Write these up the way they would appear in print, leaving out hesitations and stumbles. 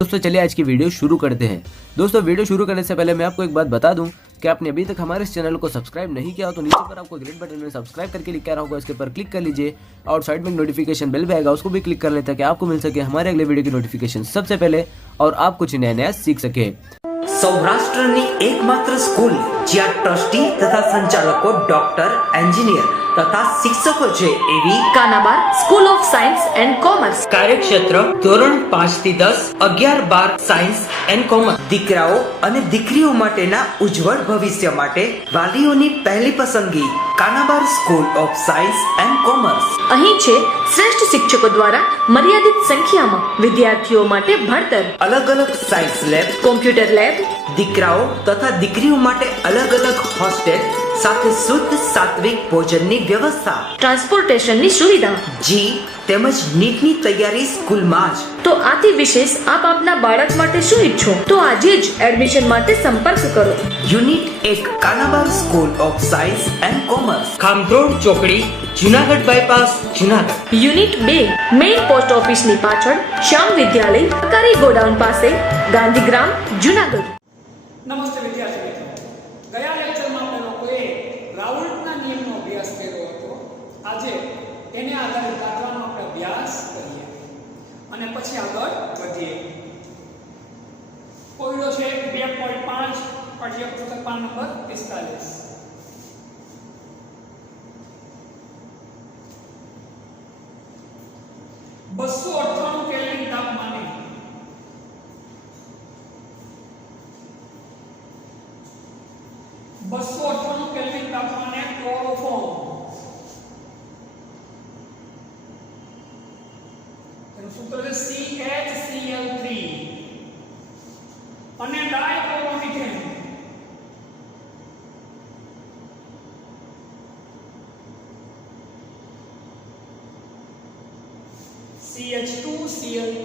दोस्तों चलिए आज की वीडियो शुरू करते हैं। दोस्तों वीडियो शुरू करने से पहले मैं आपको एक बात बता दूं कि आपने अभी तक हमारे इस चैनल को सब्सक्राइब नहीं किया हो तो नीचे पर आपको ग्रीन बटन में सब्सक्राइब करके लिखा रहा होगा, इसके पर क्लिक कर लीजिए और साइड में नोटिफिकेशन बेल भी आएगा, उसको भी क्लिक कर लेते हैं ताकि आपको मिल सके हमारे अगले वीडियो की नोटिफिकेशन सबसे पहले और आप कुछ नया नया सीख सके। સૌરાષ્ટ્રની એકમાત્ર સ્કૂલ જ્યાં ટ્રસ્ટી તથા સંચાલકો ડોક્ટર, એન્જિનિયર તથા શિક્ષકો છે એવી Kanabar school of science and commerce કાર્યક્ષેત્ર ધોરણ 5 થી 10, 11, 12 સાયન્સ એન્ડ કોમર્સ દીકરાઓ અને દીકરીઓ માટેના ઉજ્જવળ ભવિષ્ય માટે વાલીઓની પહેલી પસંદગી Kanabar school of science and commerce. અહીં છે શ્રેષ્ઠ શિક્ષકો દ્વારા મર્યાદિત સંખ્યામાં વિદ્યાર્થીઓ માટે ભણતર, અલગ અલગ સાયન્સ લેબ, કોમ્પ્યુટર લેબ, દીકરાઓ તથા દીકરીઓ માટે અલગ અલગ હોસ્ટેલ સાથે શુદ્ધ સાત્વિક ભોજનની વ્યવસ્થા, ટ્રાન્સપોર્ટેશનની સુવિધા, જી તેમજ નીટની તૈયારી સ્કૂલમાં જ। તો આથી વિશેષ આપ આપના બાળક માટે શું ઈચ્છો તો આજે જ એડમિશન માટે સંપર્ક કરો। Unit 1 Kanabar school of science and commerce, ખામરોડ ચોકડી, Junagadh bypass, Junagadh. Unit 2 main post ઓફિસની પાછળ શ્યામ વિદ્યાલય, સરકારી ગોડાઉન પાસે, ગાંધીગ્રામ, જુનાગઢ। નમસ્તે વિદ્યાર્થી મિત્રો, ગયા લેક્ચરમાં આપણે લોકોએ રાઉલ્ટના નિયમનો અભ્યાસ કર્યો હતો। આજે એને આધારે દાખલાનો આપણે અભ્યાસ કરીએ અને પછી આગળ વધીએ। કોયડો છે 2.5 પાઠ્યપુસ્તક પાન નંબર 45। બસો 98 કેલ્વિન તાપમાને 298 કેલ્વિન તાપમાને ક્લોરોફોર્મ, તેનું સૂત્ર છે CHCl3 અને ડાયક્લોરોમિથેન CH2Cl2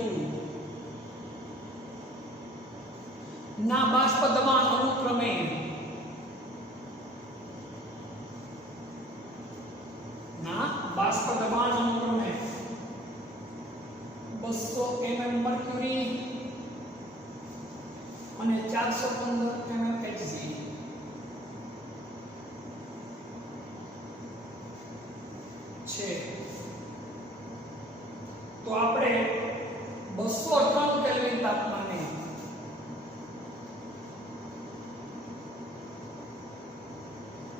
ના બાષ્પ દબાણ અનુક્રમે अनुक्रमे 200 mm मर्क्यूरी અને 415 mm Hg છે। તો આપણે 298 કેલ્વિન તાપમાને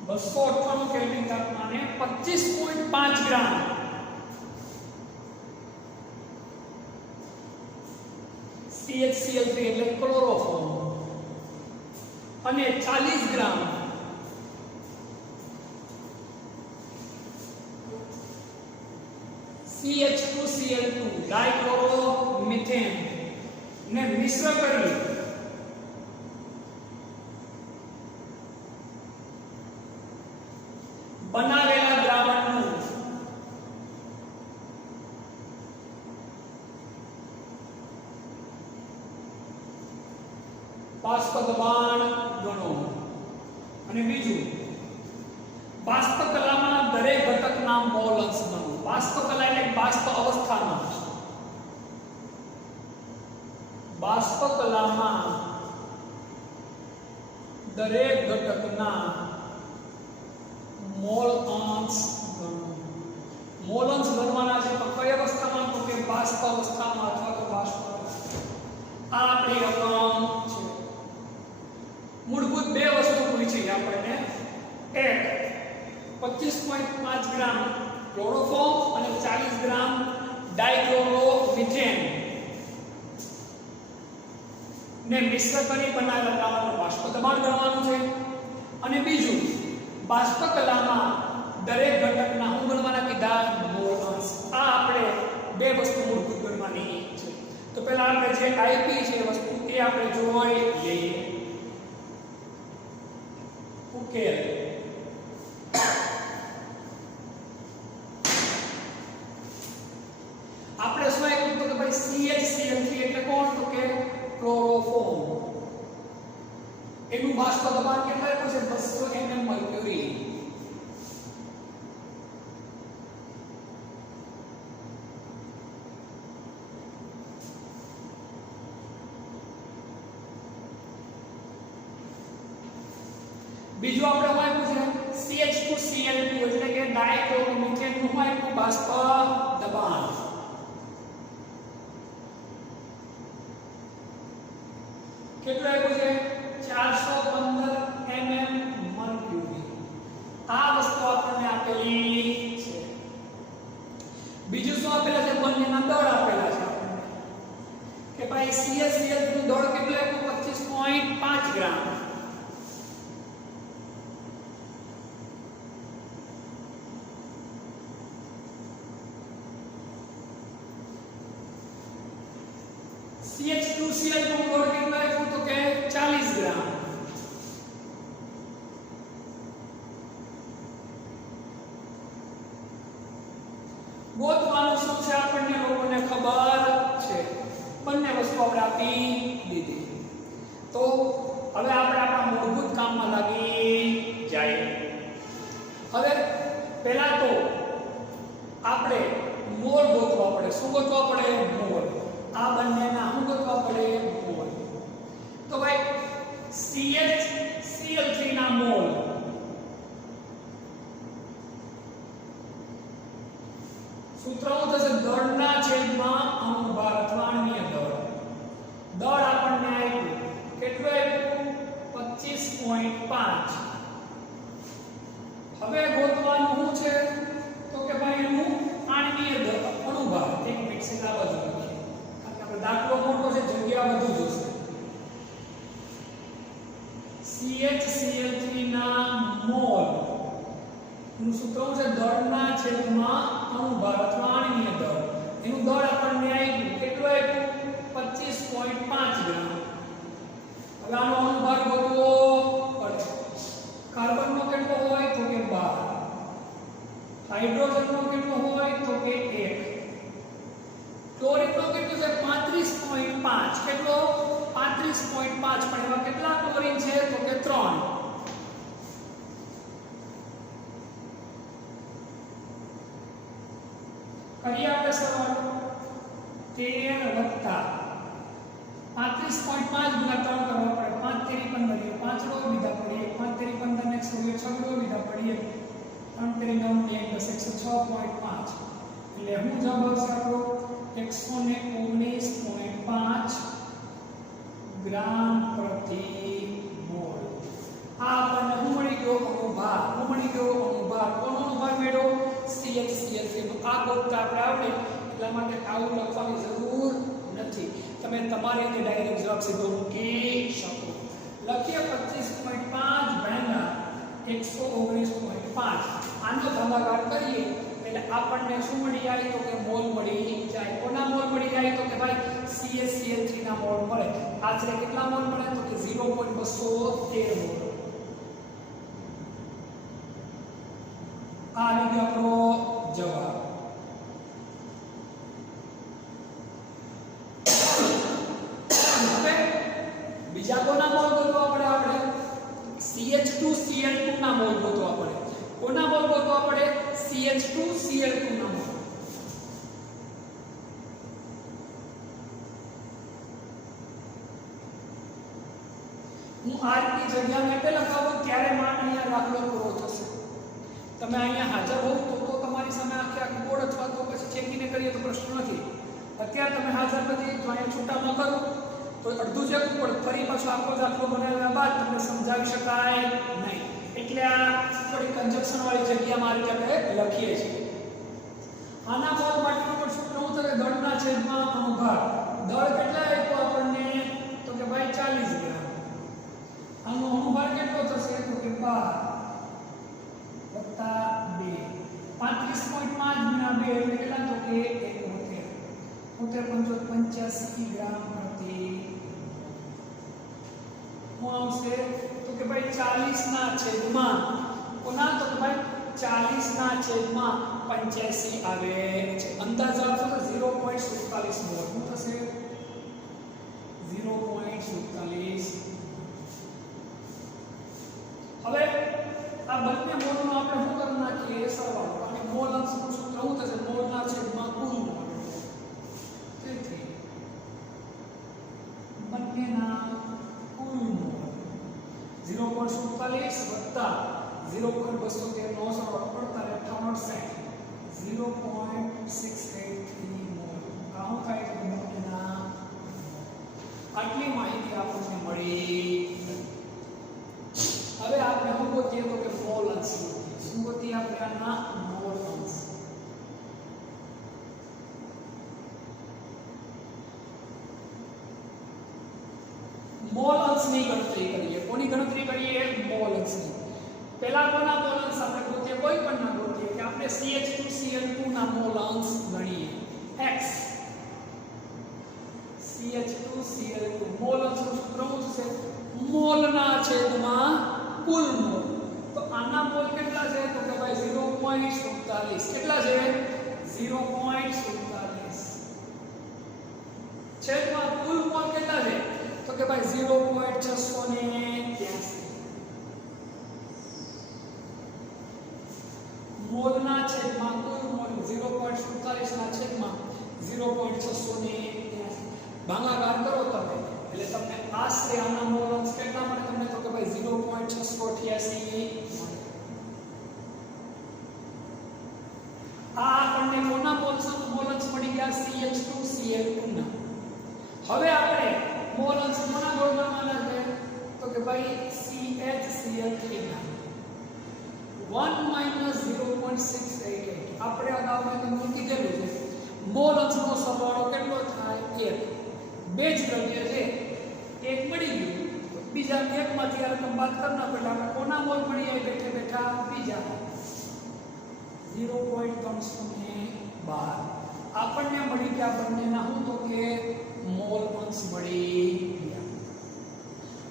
298 કેલ્વિન તાપમાને 25.5 ગ્રામ CHCl3 એટલે ક્લોરોફોર્મ અને 40 ગ્રામ CH2Cl2 ડાયક્લોરોમિથેન ને મિશ્ર કરી બનાવેલા દ્રાવણનું બાષ્પ દબાણ ગણો। અને બીજું, બાષ્પ કલામાં દરેક ઘટકના મોલ અંશ ગણો। બાષ્પ કલા એટલે બાષ્પ અવસ્થામાં, બાષ્પ કલામાં દરેક ઘટકના મોલ અંશ ગણો। મોલ અંશ ગણવાના છે તો કઈ અવસ્થામાં, તો કે બાષ્પ અવસ્થામાં અથવા તો બાષ્પ આ આપણી રકમ છે। મૂળભૂત બે વસ્તુ પૂછી છે આપણને, એક 25.5 ગ્રામ ક્લોરોફોર્મ અને 40 ગ્રામ ડાયક્લોરોમિથેન ને મિશ્ર કરી બનાવેલા દ્રાવણનું બાષ્પ દબાણ ગણવાનું છે। અને બીજું, બાષ્પ કલામાં દરેક ઘટકના હું ગણવાના કીધા મોલ અંશ। આ આપણે બે વસ્તુ મૂળભૂત ગણવાની છે। તો પહેલા આપણે જે આઈપી છે વસ્તુ એ આપણે જોઈ લઈએ। ઉકેલ આપણે શું આપ્યું તો કે ભાઈ CHCl3 એટલે કોણ, તો કે ક્લોરોફોર્મ, એનું બાષ્પ દબાણ કેટલું આપ્યું છે 200 mm મર્ક્યુરી। બીજું આપણે શું આપ્યું છે CH2Cl2 એટલે કે ડાયક્લોરોમિથેન નું શું આપ્યું બાષ્પ દબાણ કેટલું આપ્યું છે 415 mm મર્ક્યુરી આ વસ્તુ આપણને આપેલી છે બીજું શું આપેલા છે બંનેના દળ આપેલા છે આપણને કે ભાઈ CaCl નું દળ કેટલું આપ્યું 25.5 ગ્રામ CH2Cl નું દળ કેટલું આપ્યું તો કે 40 ગ્રામ ગોતવાનું શું છે આપણને લોકોને ખબર છે બંને વસ્તુ આપણે આપી દીધી તો હવે આપણે આપણા મૂળભૂત કામમાં લાગી જાય હવે પહેલા તો આપણે મોલ ગોતવા પડે શું ગોતવા પડે મોલ આ બંનેના શું ગોતવા પડે મોલ તો ભાઈ CHCl3 ના મોલ સૂત્ર શું થશે દળના છેદમાં અણુભાર અથવા અણ્વીય દળ દળ આપણને આપ્યું કેટલું આપ્યું 25.5 હવે ગોતવાનું શું છે તો કે ભાઈ એનું આણ્વીય દળ અણુભાર એક મિનિટ છે આ બાજુ લખીએ કારણ કે આપણે દાખલો મોટો છે જગ્યા વધુ જોશે CHCl3 ના મોલ નું સૂત્ર છે દળના છેદમાં અણુભાર અથવા આણ્વીય દળ એનું દળ આપણને આપ્યું કેટલું આપ્યું 25.5 ગ્રામ હવે આનો અણુભાર ગોતવો પડે કાર્બનનો કેટલો હોય તો કે 12 હાઇડ્રોજનનો કેટલો હોય તો કે 1 ક્લોરીનનો કેટલો છે 35.5 કેટલો 35.5 પણ એમાં કેટલા ક્લોરીન છે તો કે 3 કરીએ આપણે સરવાળો 13 વત્તા 35.5 ગુણ્યા 3 કરવા પડે 5 તેરી 15 5 રો લીધા પડીએ 5 તેરી 15 ને 106 રો લીધા પડીએ 3 તેરી 9 ને 106.5 એટલે હું જવાબ આવશે આપણો 119.5 ગ્રામ પ્રતિ મોલ આ આપણને હું મળી ગયો અણુભાર કોનો અણુભાર મેળવો CHCl3 નો આ ગોતતા આપણે આવડે એટલા માટે આવું લખવાની જરૂર નથી તમે તમારી રીતે ડાયરેક્ટ જવાબ સીધો મૂકી શકો લખીએ 25.5 ભાગ્યા 119.5 આનો ભાગાકાર કરીએ એટલે આપણને શું મળી જાય તો કે મોલ મળી જાય કોના મોલ મળી જાય તો કે ભાઈ CHCl3 ના મોલ મળે આશરે કેટલા મોલ મળે તો કે 0.213 મોલ આ લીધો આપણો જવાબ હવે બીજા કોના મોલ ગોતવા પડે આપણે CH2Cl2 ના મોલ ગોતવા પડે કોના મોલ ગોતવા પડે CH2Cl2 ના મોલ હું આ રીતની જગ્યા માટે લખાવું ત્યારે માન અહીંયા દાખલો પૂરો થશે તમે અહીંયા હાજર હોવ તો તમારી સામે આખી બોર્ડ અથવા તો પછી ચેકીને કરીએ તો પ્રશ્ન નથી અત્યારે તમે હાજર નથી તો અહીંયા છૂટામાં કરો તો અડધું ચેકવું પડે ફરી પાછો આખો દાખલો બનાવ્યા બાદ તમને સમજાવી શકાય નહીં એટલે આ થોડી કન્જક્શન વાળી જગ્યામાં આ રીતે આપણે લખીએ છીએ આના મોલ માટેનું પણ સૂત્ર શું થશે દળના છેદમાં અણુભાર દળ કેટલા આપ્યો આપણને તો કે ભાઈ 40 ગ્રામ આનો અણુભાર કેટલો થશે તો કે 12 વત્તા 2 35.5 ગુણ્યા 2 એટલે કેટલા તો કે 85 ગ્રામ પ્રતિ હું આવશે તો કે ભાઈ 40 ના છેદમાં કોના તો કે ભાઈ 40 ના છેદમાં 85 આવે છે અંદાજ આવશે તો 0.47 મોલ શું થશે 0.47 હવે આ બંને મોલનો આપણે શું કરી નાખીએ સરવાળો અને મોલ અંશનું સૂત્ર શું થશે મોલના છેદમાં કુલ મોલ તેથી બંનેના કુલ મોલ 0.47 0.47 વત્તા 0.213 0.683 મોલ આવું થાય તો એના આટલી માહિતી આપણને મળી. હવે આપણે શું ગોતીએ તો કે મોલ અંશ શું ગોતીએ આપણે આના મોલ અંશ. મોલ અંશની ગણતરી કરીએ. કોની ગણતરી કરીએ? મોલ અંશની. પહેલા કોના મોલ અંશ આપણે ગોતીએ? કોઈ પણ ના ગોતીએ કે આપણે CH2Cl2 ના મોલ અંશ ગણીએ. x CH2Cl2 મોલ અંશનું સૂત્ર શું છે? મોલના છેદમાં કુલ મોલ. તો આના મોલ કેટલા છે? તો કે ભાઈ 0.47. કેટલા છે? 0.47. છેદમાં કુલ મોલ કેટલા છે? તો કે ભાઈ 0.683. મોલના છેદમાં કુલ મોલ 0.47 ના છેદમાં 0.683. ભાગાકાર કરો તમે એટલે તમને આશરે આના મોલ અંશ કેટલા મળે તમને? તો કે ભાઈ 0.688 મળે. આ આપણને કોના મોલ અંશ મળી ગયા? CH2Cl2 ના. હવે આપણે મોલ અંશ કોના ગણવાના છે? તો કે ભાઈ CHCl3 ના 1 0.688. આપણે અગાઉ મેં તમને કીધેલું છે મોલ અંશનો સરવાળો કેટલો થાય? 1. બે જ દ્રવ્ય છે, એક મળી ગયું, બીજા એકમાંથી આ રકમ બાદ કરના પડે આપણે કોના મોલ મળી જાય? બેઠે બેઠા બીજા 0.312 આપણને મળી ગયા. બંનેના હું તો કે મોલ અંશ મળી ગયા.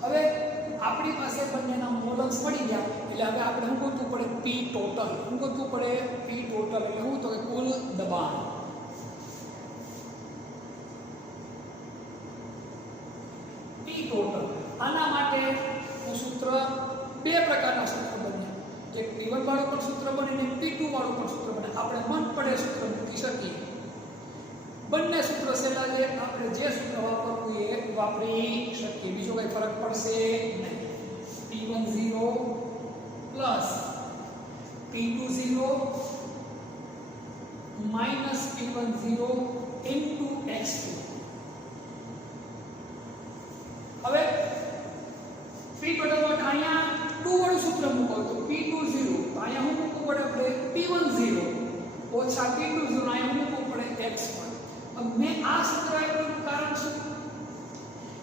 હવે આપણી પાસે બંનેના મોલ અંશ મળી ગયા એટલે હવે આપણે શું ગોતવું પડે? P total. શું ગોતવું પડે? P ટોટલ એટલે શું તો કે કુલ દબાણ. P total. આના માટે સૂત્ર બે પ્રકારના સૂત્ર બન્યા. એક P1 વાળું પણ સૂત્ર બને અને P2 વાળું પણ સૂત્ર બને. આપણે મન પડે સૂત્ર મૂકી શકીએ. બંને સૂત્ર સેલા છે, આપણે જે સૂત્ર વાપરવું એ વાપરી શકીએ. બીજો કઈ ફરક પડશે નહીં. P10 plus P20 minus P10 into x2. હવે P ટોટલ માં અહીંયા 2 વાળું સૂત્ર મૂકો તો P20 અહીંયા હું મૂકવું પડે આપણે P10 ઓછા P20 અહીંયા હું મૂકવું પડે x1. મેં આ સૂત્ર આપ્યું કારણ શું?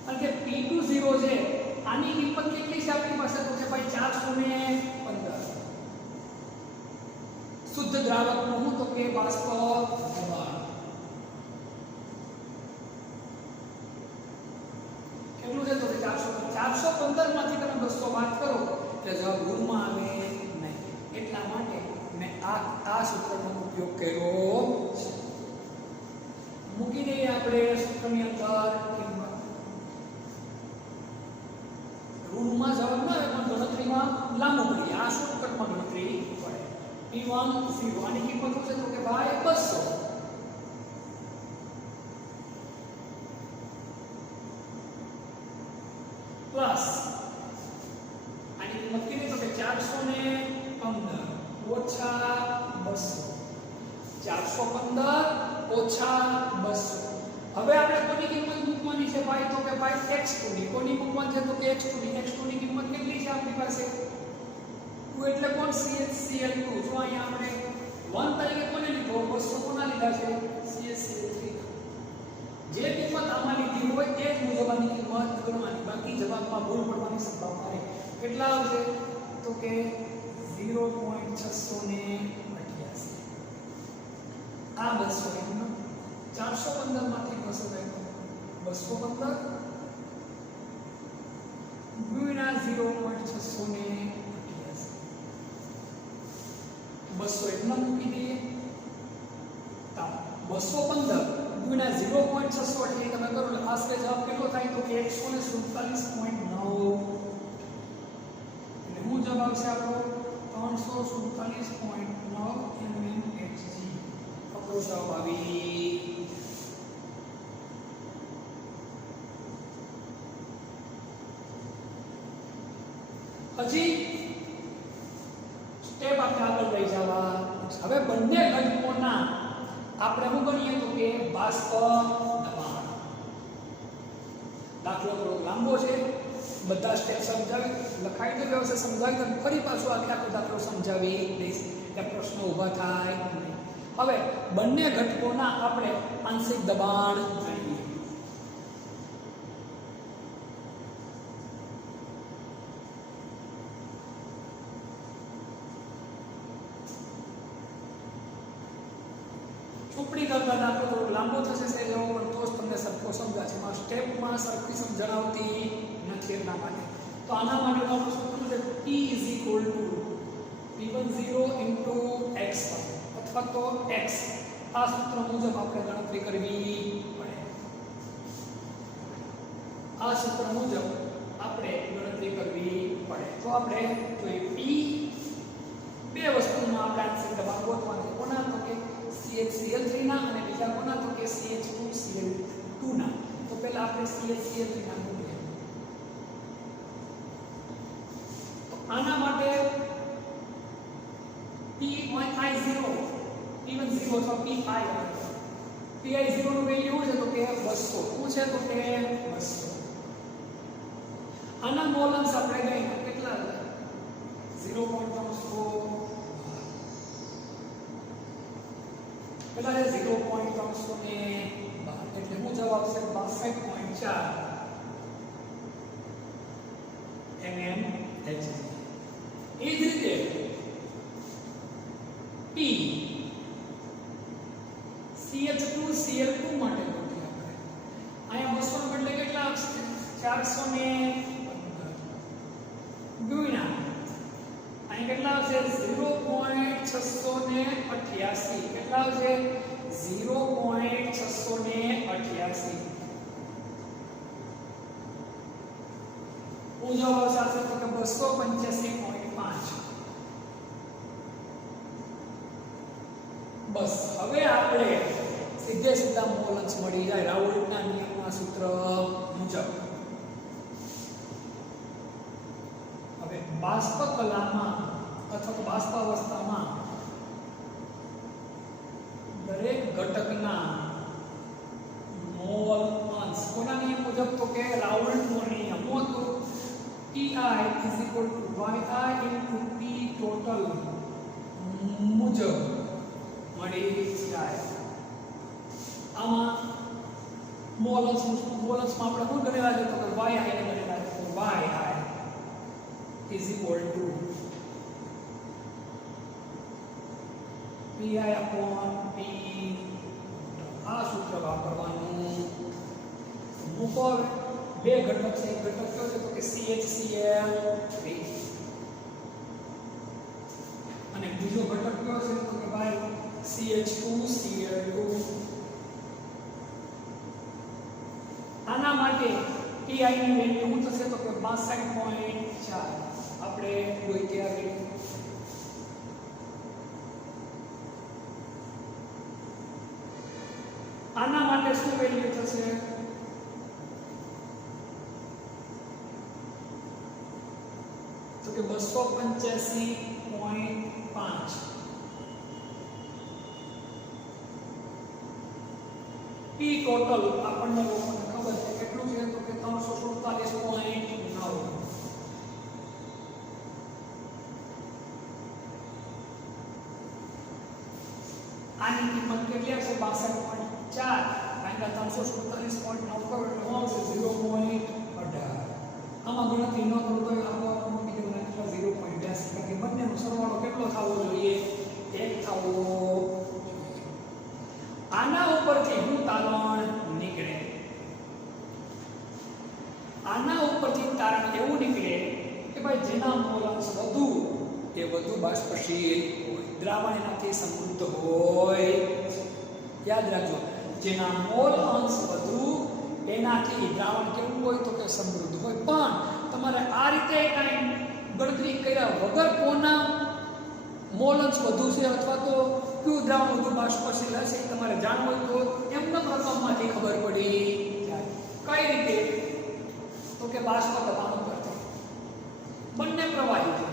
કારણ કે P20 છે આની કિંમત કેટલી છે આપણી પાસે? તો છે ભાઈ 415. શુદ્ધ દ્રાવકનું હું તો કે બાષ્પ દબાણ કેટલું છે? તો કે 415 માંથી તમે 200 બાદ કરો એટલે જવાબ ગુણમાં આવે નહીં. એટલા માટે મેં આ સૂત્રનો ઉપયોગ કર્યો છે. મૂકી દઈએ આપણે સૂત્રની અંદર કિંમત. ઋણમાં જવાબ ન આવે પણ ગણતરીમાં લાંબુ પડી. આ શોર્ટકટમાં ગણતરી પડે. P10 આની કિંમત શું છે? તો કે ભાઈ 200 પ્લસ આની કિંમત કેટલી? તો કે 415 ઓછા 200. 415 ઓછા 200. હવે આપણે કોની કિંમત મૂકવાની છે ભાઈ? તો કે ભાઈ x2 ની. કોની મૂકવાની છે? તો કે x2 ની. x2 ની કિંમત કેટલી છે આપણી પાસે? 2 એટલે કોણ? CHCl2. જો અહીંયા આપણે 1 તરીકે કોને લીધો? 200 કોના લીધા છે? CHCl3. જે કિંમત આમાં લીધી હોય તે જ મુજબ આની કિંમત ગણવાની. બાકી જવાબમાં ભૂલ પડવાની સંભાવના રહે. કેટલા આવશે? તો કે 0.688. આ 200 415 માંથી 200 ગયો 215 ગુણ્યા 0.688 200 એટલા મૂકી દઈએ. 215 ગુણ્યા 0.688 તમે કરો એટલે આશરે જવાબ કેટલો થાય? તો કે 147.9. એટલે હું જવાબ આવશે આપણો 347.9 mmHg. આપણો જવાબ આવી. હજી સ્ટેપ આપણે આગળ લઈ જવા. હવે બંને ઘટકોના આપણે શું ગણીએ તો કે બાષ્પ દબાણ. દાખલો થોડો લાંબો છે, બધા સ્ટેપ સમજાવી લખાઈ તો વ્યવસ્થિત સમજાવી તો ફરી પાછું આખો દાખલો સમજાવી દઈશ એટલે પ્રશ્નો ઊભા થાય નહીં. હવે બંને ઘટકોના આપણે આંશિક દબાણ ગણીએ. ચોપડી કરતા દાખલો થોડો લાંબો થશે સહેજ એવો, પણ તો જ તમને સરખો સમજાશે. એમાં સ્ટેપમાં સરખી સમજણાવતી નથી એટલા માટે. તો આના માટે આપણું સૂત્ર છે P P10 × x1 અથવા તો x. આ સૂત્ર મુજબ આપણે ગણતરી કરવી પડે. આ સૂત્ર મુજબ આપણે ગણતરી કરવી પડે. તો આપણે જોઈએ P બે વસ્તુમાં આપણે આંશિક દબાણ ગોતવાનું છે. કોના તો કે CH Cl3 ના અને બીજા કોના તો કે CH2Cl2 ના. તો પહેલા આપણે CH Cl3 ના મૂકીએ. તો આના માટે Pi0 અથવા Pi0 નું વેલ્યુ છે તો કે 200. શું છે તો કે 200. આના મોલન્સ આપણે ગઈ કેટલા 0.300 કેટલા છે 0.312 એટલે હું જવાબ આવશે 62.4 mmHg. એ જ રીતે P CH2Cl2 માટે ગોતીએ આપણે. અહીંયા 200 બદલે કેટલા આવશે 415 ગુણ્યા અહીં કેટલા આવશે 0.688. કેટલા આવશે 0.688. હું જવાબ આવશે તો કે 285.5. બસ હવે આપણે સીધે સીધા મોલન્સ મળી જાય રાઉલ્ટના નિયમના સૂત્ર મુજબ. હવે બાષ્પ કલામાં અથવા તો બાષ્પ અવસ્થામાં દરેક ઘટકના મોલ અંશ કોના નિયમ મુજબ તો કે રાઉલ્ટનો નિયમ હતો Pi = yi × P ટોટલ મુજબ મળી જાય. આમાં મોલન્સમાં આપણે શું ગણેલા છે તો કે yi ને ગણેલા છે. તો yi = Pi/P. આ સૂત્ર વાપરવાનું. મૂકો હવે બે ઘટક છે. એક ઘટક કયો છે તો કે CHCl3 અને બીજો ઘટક કયો છે તો કે ભાઈ CH2Cl2. આના માટે Pi ની વેલ્યુ શું થશે તો કે 62.4 આપણે ગોતી આવી. આના માટે શું વેલ્યુ થશે તો કે 285.5. P ટોટલ આપણને લોકોને ખબર છે કેટલું છે તો કે 347.9. આની કિંમત કેટલી આવશે 62.4 ભાગ્યા 347.9 કરો એટલે શું આવશે 0.18. આમાં ગણતરી ન કરો તો આપોઆપ મૂકી દેવાના કેટલા 0.82 કારણ કે બંનેનો સરવાળો કેટલો થવો જોઈએ 1 થવો જોઈએ. આના ઉપરથી શું તારણ નીકળે? આના ઉપરથી તારણ એવું નીકળે કે ભાઈ જેના મોલ અંશ વધુ એ વધુ બાષ્પશીલ હોય, દ્રાવણ એનાથી સમૃદ્ધ હોય. યાદ રાખજો, જેના મોલ અંશ વધુ એનાથી દ્રાવણ કેવું હોય તો કે સમૃદ્ધ હોય. પણ તમારે આ રીતે કાંઈ ગણતરી કર્યા વગર કોના મોલ અંશ વધુ છે અથવા તો કયું દ્રાવણ વધુ બાષ્પશીલ હશે તમારે જાણવું હોય તો એમના પ્રકરણમાંથી ખબર પડી જાય. કઈ રીતે તો કે બાષ્પ દબાણ ઉપરથી. બંને પ્રવાહી છે,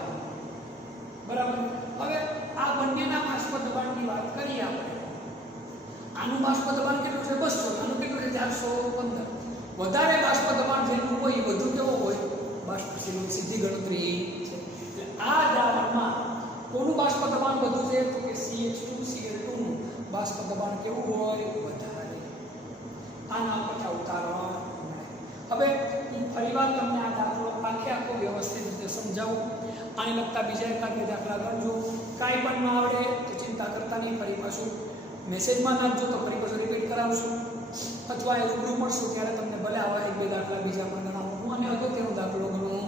બરાબર. હવે આ બંનેના બાષ્પ દબાણની વાત કરીએ આપણે. આનું બાષ્પ દબાણ કેટલું છે? 200. આનું કેટલું છે? 415. વધારે બાષ્પ દબાણ જેનું હોય એ વધુ કેવો હોય? બાષ્પશીલ. સીધી ગણતરી છે. એટલે આ દ્રાવણમાં કોનું બાષ્પ દબાણ વધુ છે? તો કે CH2Cl2 નું બાષ્પ દબાણ કેવું હોય? વધારે. આના પછી ઉતારણ. હવે હું ફરીવાર તમને આ દાખલો આખો વ્યવસ્થિત રીતે સમજાવું. આને લગતા બીજા એકાદ બે દાખલા ગણજો. કાંઈ પણ ન આવડે તો ચિંતા કરતા નહીં, ફરી પાછું મેસેજમાં નાખજો તો ફરી પાછું રિપીટ કરાવશું, અથવા એ રૂબરૂ મળશું ત્યારે તમને ભલે આવા એક બે દાખલા બીજા પણ ગણાવું હું અને અગત્યનો દાખલો ગણું.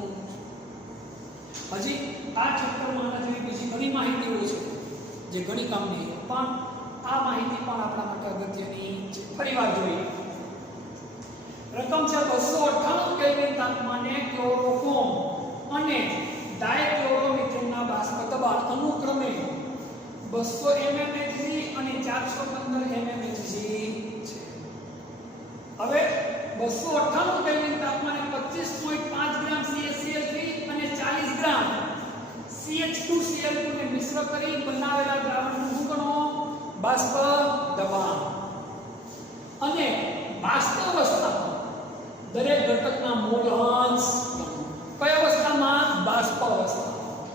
હજી આ ચેપ્ટરમાં આના જેવી બીજી ઘણી માહિતીઓ છે જે ઘણી કામની, પણ આ માહિતી પણ આપણા માટે અગત્યની છે. ફરીવાર જોઈએ. રકમ છે 298 કેલ્વિન તાપમાને ક્લોરોફોર્મ અને ડાયક્લોરોમિથેનના બાષ્પ દબાણ અનુક્રમે 200 mmHg અને 415 mmHg છે. હવે 298 કેલ્વિન તાપમાને 25.5 ગ્રામ CaCl3 અને 40 ગ્રામ CH2Cl2 ને મિશ્ર કરી બનાવેલા દ્રાવણનું શું ગણો? બાષ્પ દબાણ. અને બાષ્પ અવસ્થામાં દરેક ઘટકના મોલ અંશ કઈ અવસ્થામાં? બાષ્પ અવસ્થામાં.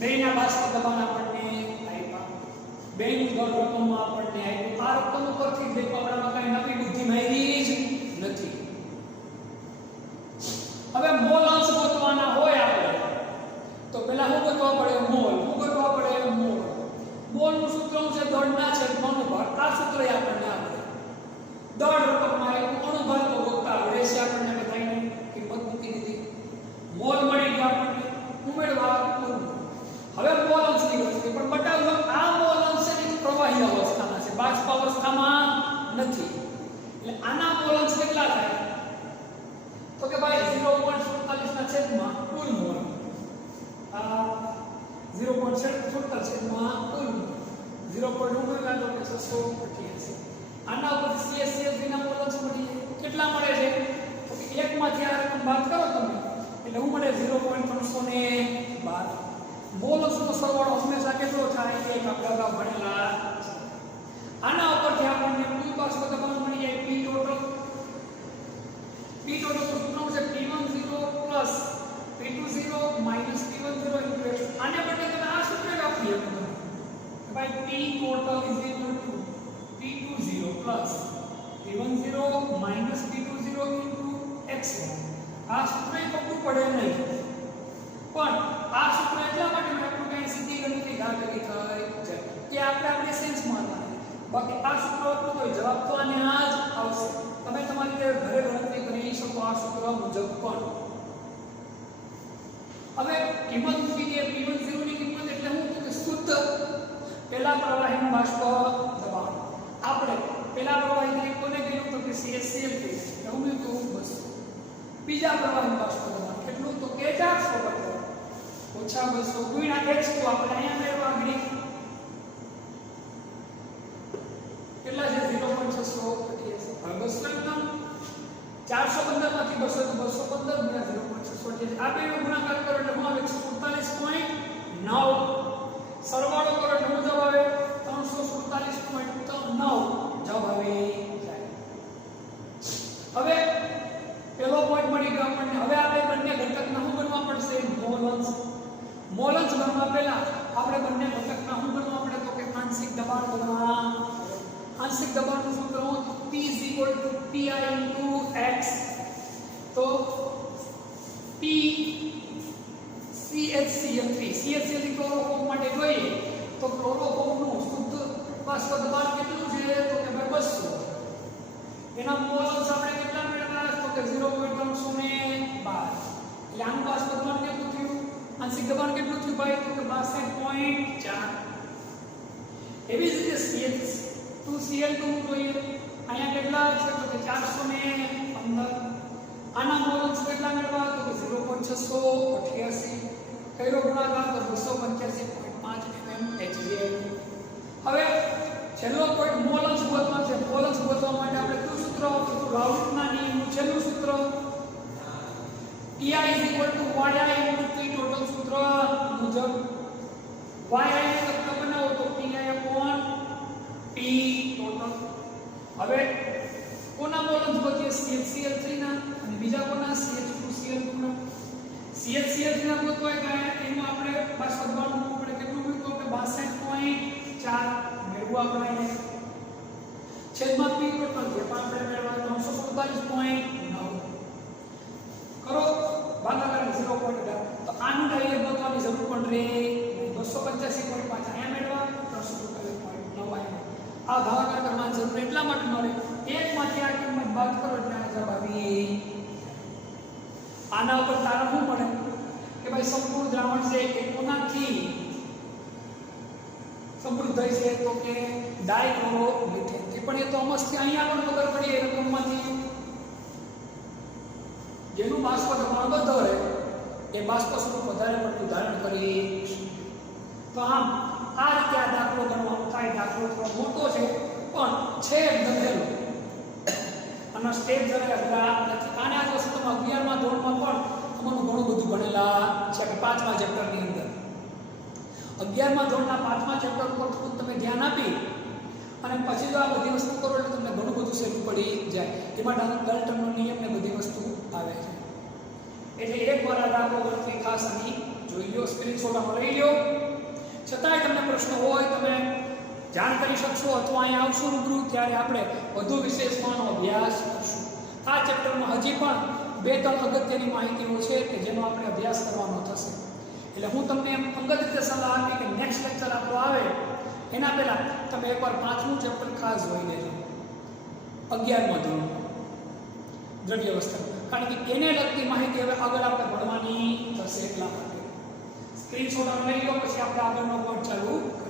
બેના બાષ્પ દબાણ આપણને આપ્યા, બેનું દર રકમમાં આપણને આપ્યું. આ રકમ ઉપરથી દેખાવડામાં કઈ નવી બુદ્ધિ મારી જ નથી. હવે મોલ અંશ ગોતવાના હોય આપણે તો પહેલા શું ગોતવા પડે? મોલ. શું ગોતવા પડે? મોલ. મોલનું સૂત્ર છે દળના છેદમાં અણુભાર. આ સૂત્ર આપણને આવડે. દળ રકમમાં આપ્યું, અણુભાર તો ગોતતા આવડે છે આપણને. બધાને કિંમત મૂકી દીધી, મોલ મળી ગયા આપણને. ઉમેરવા હવે મોલ અંશની ગણતરી પણ બતાવ્યું. આ મોલ અંશ છે પ્રવાહી અવસ્થામાં છે, બાષ્પ અવસ્થામાં નથી. એટલે આના મોલ અંશ કેટલા થાય? તો કે ભાઈ 0.47 ના છેદમાં કુલ મોલ. આ 0.47 છેદમાં કુલ 0.9 તો કે 688. આના ઉપરથી CaCl3 ના મોલ અંશ મળી જાય. કેટલા મળે છે? તો કે એકમાંથી આ રકમ બાદ કરો તમે એટલે શું મળે? 0.312. મોલ અંશનો સરવાળો હંમેશા કેટલો થાય? એક આપણે અગાઉ ભણેલા. આના ઉપરથી આપણને કુલ બાષ્પ દબાણ મળી જાય P ટોટલ. P ટોટલ સૂત્ર છે P10 plus P20 minus P10 into x. આને બદલે તમે આ સૂત્ર વાપરી શકો. ભાઈ P total is equal to P20 plus P10 minus P20 into x1. આ સૂત્ર પકડવું પડે નહીં, પણ આ સૂત્ર એટલા માટે મેં આપણું કઈ સીધી ગણતરી ધારી થઈ છે કે આપણે આપણે સેન્સ માનવાની. બાકી આ સૂત્ર વાપરો તો જવાબ તો આને આ જ આવશે. તમે તમારી રીતે ઘરે ગણતરી કરી શકો આ સૂત્ર મુજબ પણ. હવે કિંમત મૂકી દઈએ. P10 ની કિંમત એટલે શું? તો કે શુદ્ધ પહેલા પ્રવાહીનું બાષ્પ દબાણ. આપણે પહેલા પ્રવાહી તરીકે કોને કીધું? તો કે CaCl3 એટલે ઉમેર્યું 200. બીજા પ્રવાહીનું બાષ્પ દબાણ કેટલું? તો કે 450 ઓછા 200 ગુણ્યા x2 આપણે અહીંયા મેળવવા ગણી કેટલા છે? 0.688. હવે 200 એકદમ 415 માંથી 200 તો 215 ગુણ્યા 0.688. આ બેનો ગુણાકાર કરો એટલે શું આવે? 147.9. સરવાળો કરો એટલે શું જવાબ આવે? 347.9 જવાબ આવે. હવે પેલો પોઈન્ટ મળી ગયો આપણને. હવે આપણે બંને ઘટકના શું ગણવા પડશે? મોલ અંશ. મોલ અંશ ગણવા પહેલા આપણે બંને ઘટકના શું ગણવા પડે? તો કે આંશિક દબાણ ગણવા. આંશિક દબાણનું સૂત્ર શું? તો P pi x. તો P CHCl3 ક્લોરોફોર્મ માટે જોઈએ તો ક્લોરોફોર્મનું શુદ્ધ બાષ્પ દબાણ કેટલું છે? તો કે ભાઈ 200. એના મોલ અંશ આપણે કેટલા મેળવ્યા? તો કે 0.312. એટલે આનું બાષ્પ દબાણ કેટલું થયું? આંશિક દબાણ કેટલું થયું ભાઈ? તો કે 62.4. એવી જ રીતે CH2Cl2 નું જોઈએ. અહીંયા કેટલા છે? તો કે 415. આના મોલ અંશ કેટલા મેળવ્યા? તો કે 0.688. કયો ગુણાકાર? તો 285.5 mmHg. હવે છેલ્લો પોઈન્ટ મોલ અંશ ગોતવાનો છે. મોલ અંશ ગોતવા માટે આપણે કયું સૂત્ર વાપરીશું? રાઉલ્ટના નિયમનું છેલ્લું સૂત્ર Ti = 1 yi into p total સૂત્ર મુજબ yi ને કરતા બનાવો તો pi upon p ટોટલ. હવે કોના મોલ્સ બચે CHCl3 ના અને બીજા કોના CH2Cl2 ના. CHCl3 ના ગોતવાય ગયા એમાં આપણે બાષ્પ દબાણ મૂકવું પડે. કેટલું મૂક્યું આપણે 62.4 મેળવું આપણે છેદમાં p ટોટલ જે આપણે મેળવવા 347.9 કરો ભાગાકાર 0.10 તો આનું ડાયરેક્ટ ગોતવાની જરૂર પણ રહે 285.5 અહીંયા મેળવવા 347.9 આ ભાગાકાર કરવાની જરૂર એટલા માટે મળે એકમાંથી આ કિંમત બાદ કરો એટલે આ જવાબ આવી. આના ઉપર તારણ શું મળે કે ભાઈ સંપૂર્ણ દ્રાવણ છે એ કોનાથી સમૃદ્ધ છે તો કે ડાયક્લોરોમિથેન થી. પણ એ તો અમસ્થી અહીંયા પણ ખબર પડી એ રકમમાંથી જેનું બાષ્પ દબાણ વધારે એ બાષ્પ સ્વરૂપ વધારે પડતું ધારણ કરી. તો આમ આ રીતે આ દાખલો ગણવાનો થાય. દાખલો થોડો મોટો છે પણ છે એકદમ સહેલો. આનો સ્ટેપ જરા અઘરા નથી. આને આ વસ્તુ તમે 11મા ધોરણમાં પણ તમારું ઘણું બધું ભણેલા છે કે 5મા ચેપ્ટરની અંદર 11મા ધોરણના 5મા ચેપ્ટર પર ખૂબ તમે ધ્યાન આપી અને પછી જો આ બધી વસ્તુ કરો એટલે તમને ઘણું બધું સહેલું પડી જાય. એમાં ડલ્ટનનો નિયમ ને બધી વસ્તુ આવે છે. એટલે એકવાર આ દાખલો ગણતરી ખાસ અહીં જોઈ લો, સ્ક્રીનશોટમાં લઈ લો. છતાંય તમને પ્રશ્ન હોય તમે જાણ કરી શકશો અથવા અહીંયા આવશો રૂબરૂ ત્યારે આપણે વધુ વિશેષમાંનો અભ્યાસ કરશું. આ ચેપ્ટરમાં હજી પણ 2-3 અગત્યની માહિતીઓ છે કે જેનો આપણે અભ્યાસ કરવાનો થશે. એટલે હું તમને અંગત રીતે સલાહ આપી કે નેક્સ્ટ લેક્ચર આપણો આવે એના પહેલા તમે એકવાર 5મું ચેપ્ટર ખાસ જોઈ લેજો 11મા ધોરણ દ્રવ્ય અવસ્થા. કારણ કે એને લગતી માહિતી હવે આગળ આપણે ભણવાની થશે એટલા માટે સ્ક્રીનશોટ લઈ લો પછી આપણે આગળનો પાઠ ચાલુ કરીએ.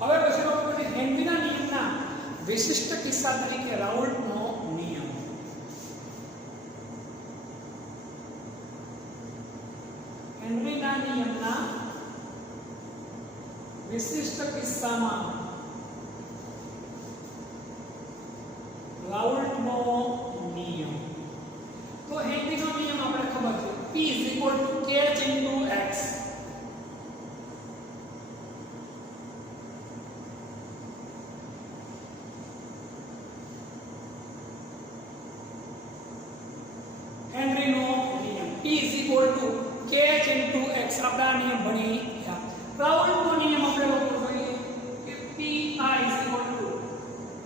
હવે પછીનો આપણે હેનરીના નિયમના વિશિષ્ટ કિસ્સા તરીકે રાઉલ્ટનો નિયમ. હેનરીના નિયમના વિશિષ્ટ કિસ્સામાં રાઉલ્ટનો નિયમ. તો હેનરીનો નિયમ આપણે ખબર છે P = K × X. આપણા નિયમ ભણી ગયા. રાઉલ્ટનો નિયમ આપણે લોકો જોઈએ કે pi =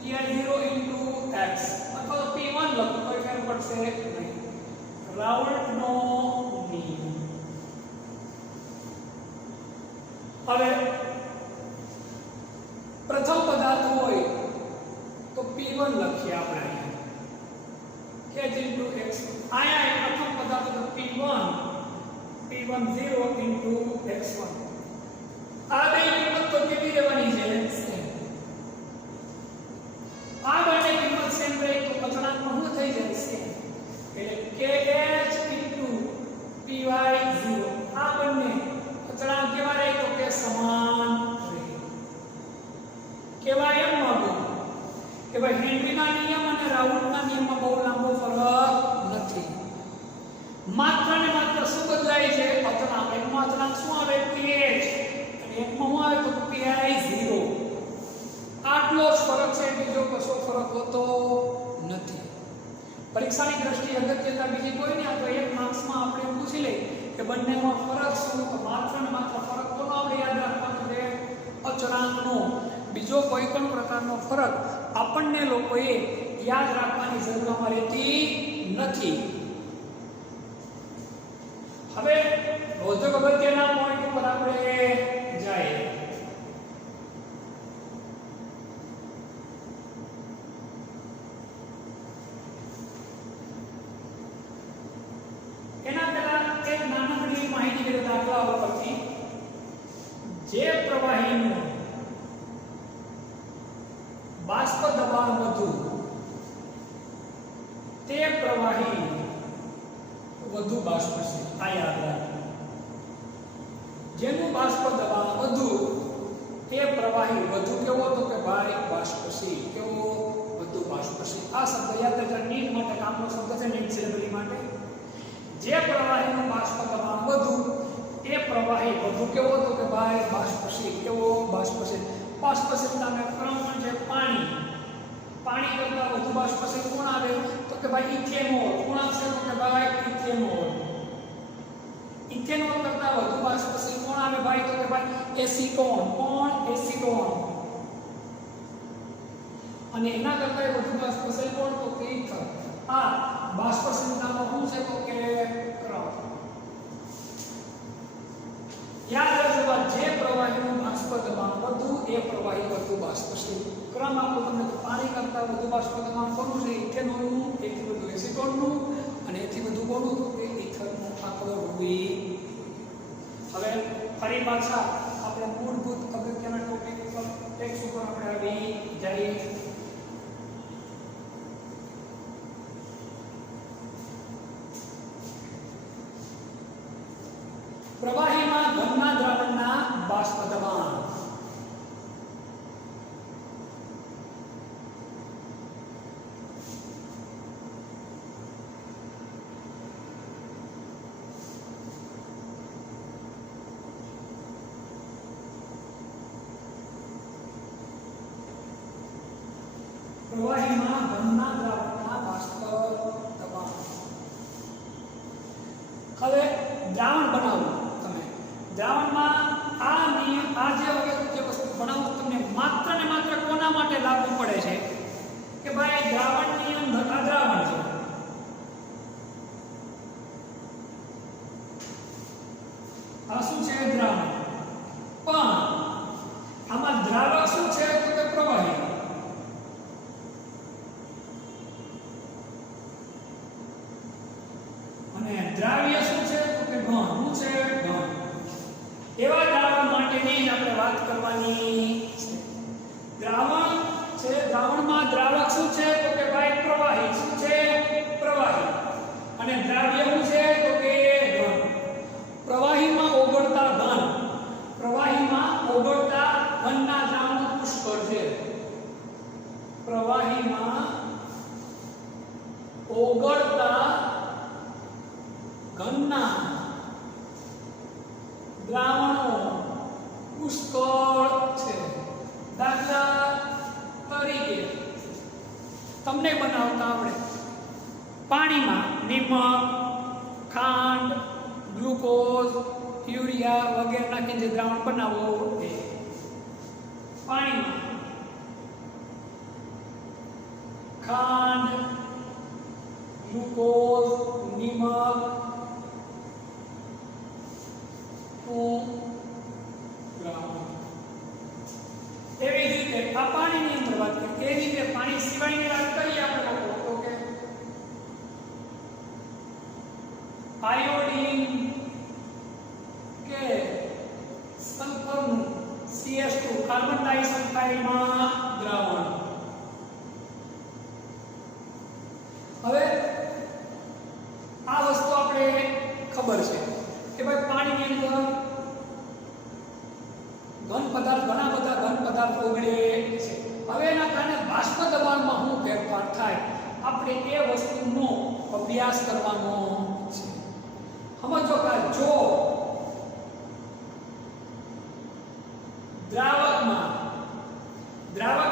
pi0 × x અથવા તો p1 લખો તો ફેર પડશે નહીં. રાઉલ્ટનો નિયમ. હવે પ્રથમ પદાર્થ હોય તો p1 લખીએ આપણે k × x. આયા પ્રથમ પદાર્થ તો p10 × x1. આ બે કિંમત તો કેવી રહેવાની છે સેમ. આ બંને કિંમત સેમ રહે તો અચળાંકમાં શું થઈ જાય સેમ. એટલે kh × py0 આ બંને અચળાંક કેવા રહે તો કે સમાન રહે. કેવા એમ માંગો કે ભાઈ હેનરીના નિયમ અને રાઉલ્ટના નિયમમાં બહુ લાંબો ફરક નથી. માત્ર ને માત્ર શું બદલાય છે અચળાંક. એકમાં અચળાંક શું આવે pH અને એકમાં શું આવે તો pI0. આટલો જ ફરક છે, બીજો કશો ફરક હોતો નથી. પરીક્ષાની દ્રષ્ટિએ અગત્યતા બીજી કોઈ નહીં, આ તો એક માર્ક્સમાં આપણે પૂછી લઈએ કે બંનેમાં ફરક શું, તો માત્ર ને માત્ર ફરક કોનો આપણે યાદ રાખવાનો છે? અચળાંકનો. બીજો કોઈ પણ પ્રકારનો ફરક આપણને લોકોએ યાદ રાખવાની જરૂર અમારે રહેતી નથી. હવે વધુ અગત્યના પોઈન્ટ ઉપર આપણે જાય. એના પહેલા એક નાનકડી માહિતી કે દાખલા ઉપરથી, જે પ્રવાહીનું બાષ્પ દબાણ વધુ તે પ્રવાહી વધુ બાષ્પશીલ. આ યાદ રાખો. જેનું બાષ્પ દબાણ વધુ તે પ્રવાહી વધુ કેવો, તો કે ભાઈ બાષ્પશીલ. કેવો? વધુ બાષ્પશીલ. આ શબ્દ યાદ રાખજો. નીટ માટે કામનો શબ્દ છે, નીટ સિલેબસ માટે. જે પ્રવાહીનું બાષ્પ દબાણ વધુ એ પ્રવાહી વધુ કેવો, તો કે ભાઈ બાષ્પશીલ. કેવો? બાષ્પશીલ. બાષ્પશીલતાનો ક્રમ પણ છે પાણી. પાણી કરતા વધુ બાષ્પશીલ કોણ આવે, તો કે ભાઈ ઇથેનોલ. કોણ આવશે, તો કે ભાઈ ઇથેનોલ. ઇથેનોલ કરતા વધુ બાષ્પશીલ કોણ આવે ભાઈ, તો કે ભાઈ એસીટોન. કોણ? એસીટોન. અને એના કરતા વધુ બાષ્પશીલ કોણ, તો કે ઇથર. આ બાષ્પશીલતાનો શું છે, તો કે ક્રમ. યાદ રાખજો, જે પ્રવાહીનું બાષ્પ દબાણ વધુ એ પ્રવાહી વધુ બાષ્પશીલ. ક્રમ આપો તમને, તો પાણી કરતા વધુ બાષ્પ દબાણ કોનું છે? ઇથેનોલનું. એથી વધુ એસીટોનનું. અને એથી વધુ કોનું, તો કે ઇથરનું. આંકડો રૂબી. હવે ફરી પાછા આપણે મૂળભૂત અગત્યના ટોપિક ઉપર ટેક્સ્ટ ઉપર આપણે આવી જઈએ. પ્રવાહીમાં ઘનના દ્રાવણના બાષ્પ દબાણ. પ્રવાહીમાં ઘનના દ્રાવણના બાષ્પ દબાણ. હવે દ્રાવણ બનાવવું. દ્રાવણમાં આ જે વસ્તુ બનાવો તમને માત્ર ને માત્ર કોના માટે લાગુ પડે છે કે ભાઈ દ્રાવણની અંદર આ દ્રાવણ છે. આ શું છે? દ્રાવણ. પણ આમાં દ્રાવક શું છે, તો કે પ્રવાહી. અને દ્રાવ્ય શું છે, તો કે ઘન. શું છે? ઘન. એવા દ્રાવણ માટેની આપણે વાત કરવાની છે. દ્રાવણ છે, દ્રાવણમાં દ્રાવક શું છે, તો કે ભાઈ પ્રવાહી. શું છે? પ્રવાહી. અને દ્રાવ્ય શું છે, તો કે ઘન. પ્રવાહીમાં ઓગળતા ઘન. પ્રવાહીમાં ઓગળતા ઘનના દ્રાવણો પુષ્કળ છે. પ્રવાહીમાં ઓગળતા ઘનના દ્રાવણો પુષ્કળ છે. દાખલા તરીકે તમને બનાવતા આવડે. પાણીમાં નિમક, ખાંડ, ગ્લુકોઝ, યુરિયા વગેરે નાખીને જે દ્રાવણ બનાવો એ. પાણીમાં ખાંડ, ગ્લુકોઝ, નિમક, એવી રીતે આ પાણીની અંદર વાત કરીએ. એવી રીતે પાણી સિવાયની વાત કરીએ આપણે તો કે આયોડીન કે સલ્ફરનું CS2 કાર્બન ડાઇસલ્ફાઇડમાં દ્રાવણ. હવે આ વસ્તુ આપણે ખબર છે કે ભાઈ પાણીની અંદર ઘન પદાર્થ, ઘણા બધા ઘન પદાર્થ ઓગળે છે. હવે એના કારણે બાષ્પ દબાણમાં શું ફેરફાર થાય આપણે એ વસ્તુનો અભ્યાસ કરવાનો છે. સમજો કે જો દ્રાવક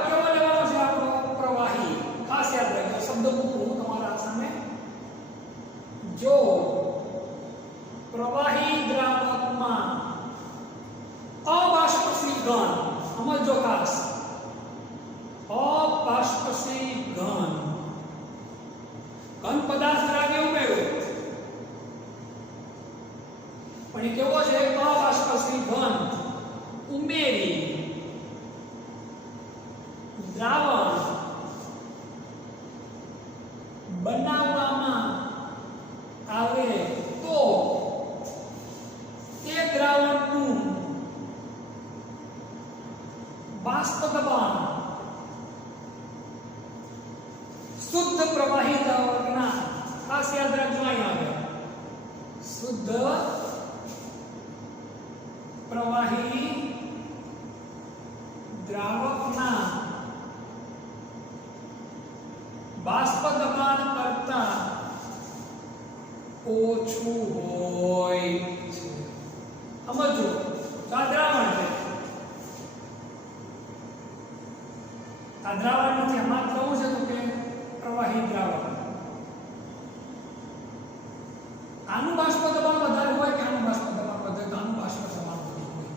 કેવો લેવાનો છે આપણો? પ્રવાહી. ખાસ યાદ રાખજો, શબ્દ હું તમારા સામે પ્રવાહી દ્રાવકમાં અબાષ્પશીલ ઘન, સમજો ખાસ, અબાષ્પશીલ ઘન પદાર્થ દ્રાવ્ય ઉમેર્યો પણ એ કેવો છે? અબાષ્પશીલ ઘન ઉમેરી દ્રાવણ બનાવવામાં આવે તો તે દ્રાવણનું બાષ્પ દબાણ શુદ્ધ પ્રવાહી દ્રાવકના, ખાસ યાદ રાખજો અહીં આવે, શુદ્ધ પ્રવાહી દ્રાવકના બાષ્પ દબાણ કરતા ઓછું હોય છે. સમજો, આ દ્રાવણ છે, આ દ્રાવણ નથી, આમાં કેવું છે તો કે પ્રવાહી દ્રાવણ. આનું બાષ્પ દબાણ વધારે હોય કે આનું બાષ્પ દબાણ વધારે? તો આનું બાષ્પ દબાણ વધુ હોય.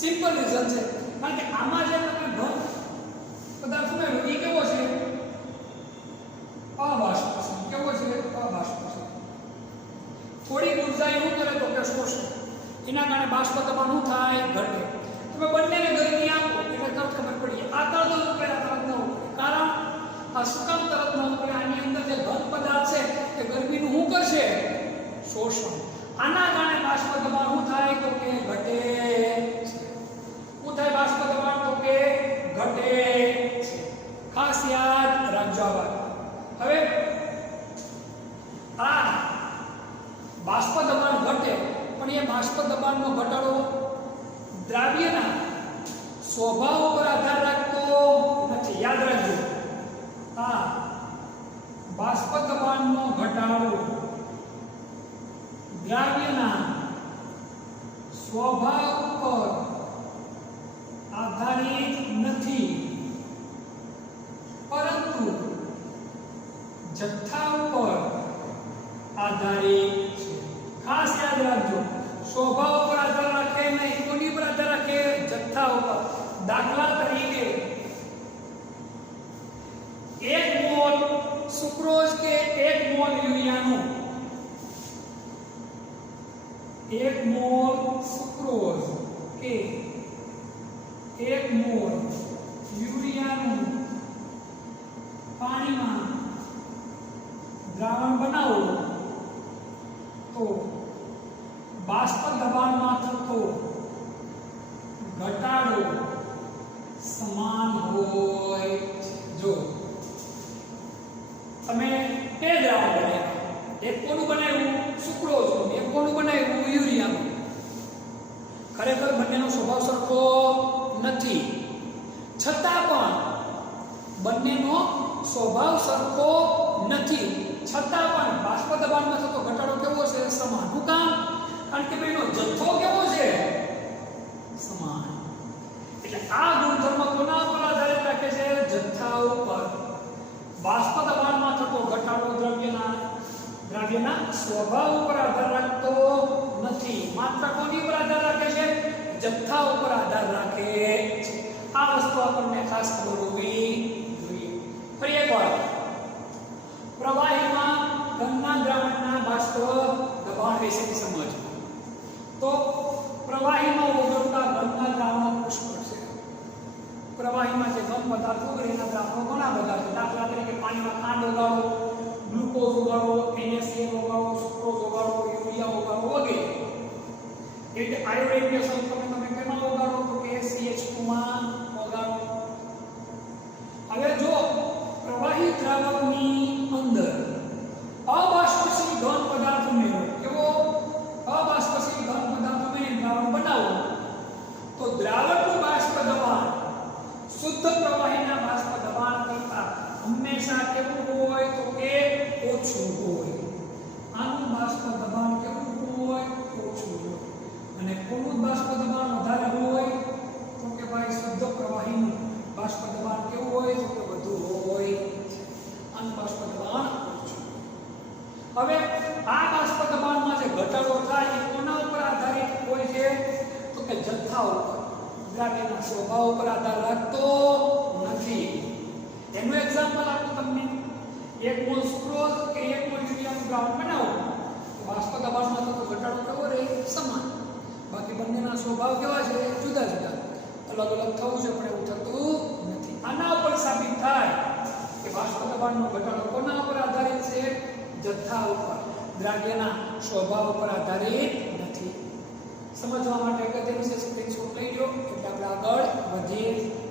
સિમ્પલ રીઝન છે, કારણ કે આમાં જે તમે ઘન પદાર્થ ઉમેર્યો એ કેવો છે? અબાષ્પશીલ. કેવો છે? અબાષ્પશીલ. થોડી ઉર્જા એવું કરે તો કે શોષે, એના કારણે બાષ્પ દબાણ શું થાય? ઘટે. તમે બંનેને ગરમી આપો એટલે તરત ખબર પડી જાય. આ તરત જ ઉપરે, આ તરત ન ઉપરે. કારણ આ શું કામ તરત ન ઉપરે? આની અંદર જે ઘન પદાર્થ છે તે ગરમીનું શું કરશે? શોષણ. આના કારણે બાષ્પ દબાણ શું થાય તો કે ઘટે. શું થાય બાષ્પ દબાણ? તો કે ઘટે. ખાસ યાદ રાખજો આ વાત. હવે આ બાષ્પ દબાણ ઘટે પણ એ બાષ્પ દબાણનો ઘટાડો દ્રાવ્યના સ્વભાવ પર આધાર રાખતો નથી. યાદ રાખજો, આ બાષ્પ દબાણનો ઘટાડો દ્રાવ્યના સ્વભાવ પર આધારિત નથી, પરંતુ જથ્થા ઉપર આધારિત છે. ખાસ યાદ રાખજો, સ્વભાવ ઉપર આધાર રાખે નહીં, કોની પર આધાર રાખે? જથ્થા ઉપર. દાખલા તરીકે 1 મોલ સુક્રોઝ કે 1 મોલ યુરિયાનું, 1 મોલ સુક્રોઝ કે 1 મોલ યુરિયાનું પાણીમાં દ્રાવણ બનાવો તો બાષ્પ દબાણમાં થતો ઘટાડો સમાન હોય. જો તમે તે દ્રાવણ બનાવ્યું, એક કોનું બનાવ્યું? સુક્રોઝનું. એક કોનું બનાવ્યું? યુરિયાનું. ખરેખર બંનેનો સ્વભાવ સરખો નથી, છતાં પણ બંનેનો સ્વભાવ સરખો નથી, છતાં પણ બાષ્પ દબાણમાં થતો ઘટાડો કેવો છે? સમાન. શું કામ? કારણ કે બેનો જથ્થો કેવો છે? સમાન. એટલે આ ગુણધર્મ કોના પર આધારિત રાખે છે? જથ્થા ઉપર. બાષ્પ દબાણમાં થતો ઘટાડો દ્રવ્યના સ્વભાવ ઉપર આધાર રાખતો નથી, માત્ર કોની પર આધાર રાખે છે? જથ્થા ઉપર આધાર રાખે છે. આ વસ્તુ આપણને ખાસ ખબર હોવી જોઈએ. ફરી એકવાર, પ્રવાહીમાં ઘનના દ્રાવણના બાષ્પ દબાણ વિશેની સમજ. તો પ્રવાહીમાં ઓગળતા ઘનના દ્રાવણો પુષ્કળ છે. પ્રવાહીમાં જે ઘન પદાર્થો ઓગળે એના દ્રાવણો ઘણા બધા છે. દાખલા તરીકે પાણીમાં ખાંડ ઓગાળો, ગ્લુકોઝ ઓગાળો, NaCl ઓગાળો, સુક્રોઝ ઓગાળો, યુરિયા ઓગાળો વગેરે. એ રીતે આયોડિન કે સલ્ફર તમે કેમાં ઓગાળો તો કે CH2 માં ઓગાળો. હવે જો પ્રવાહી દ્રાવકની અંદર અબાષ્પશીલ ઘન પદાર્થ ઉમેરો, કેવો? અબાષ્પશીલ ઘન પદાર્થ ઉમેરીને દ્રાવણ બનાવો તો દ્રાવકનું બાષ્પ દબાણ શુદ્ધ પ્રવાહીના બાષ્પ દબાણ કરતા હંમેશા કેવું હોય તો કે ઓછું હોય. આનું બાષ્પ દબાણ કેવું હોય? ઓછું હોય. અને કોનું બાષ્પ દબાણ વધારે હોય તો કે ભાઈ શુદ્ધ પ્રવાહીનું બાષ્પ દબાણ કેવું હોય તો કે વધુ કે જથ્થા ઉપર, દ્રાવ્યના સ્વભાવ ઉપર આધાર રાખતો નથી. એનું એક્ઝામ્પલ આપું તમને. 1 મોલ સુક્રોઝ કે 1 મોલ યુરિયાનું દ્રાવણ બનાવો તો બાષ્પ દબાણમાં થતો ઘટાડો કેવો રહે? સમાન. બાકી બંનેના સ્વભાવ કેવા છે? જુદા જુદા. અલગ અલગ થવું છે પણ એવું થતું નથી. આના ઉપર સાબિત થાય કે બાષ્પ દબાણનો ઘટાડો કોના ઉપર આધારિત છે? જથ્થા ઉપર, દ્રાવ્યના સ્વભાવ ઉપર આધારિત નથી. સમજવા માટે અગત્યનું છે સ્ક્રીનશોટ લઈ લો એટલે આપણે આગળ વધીએ.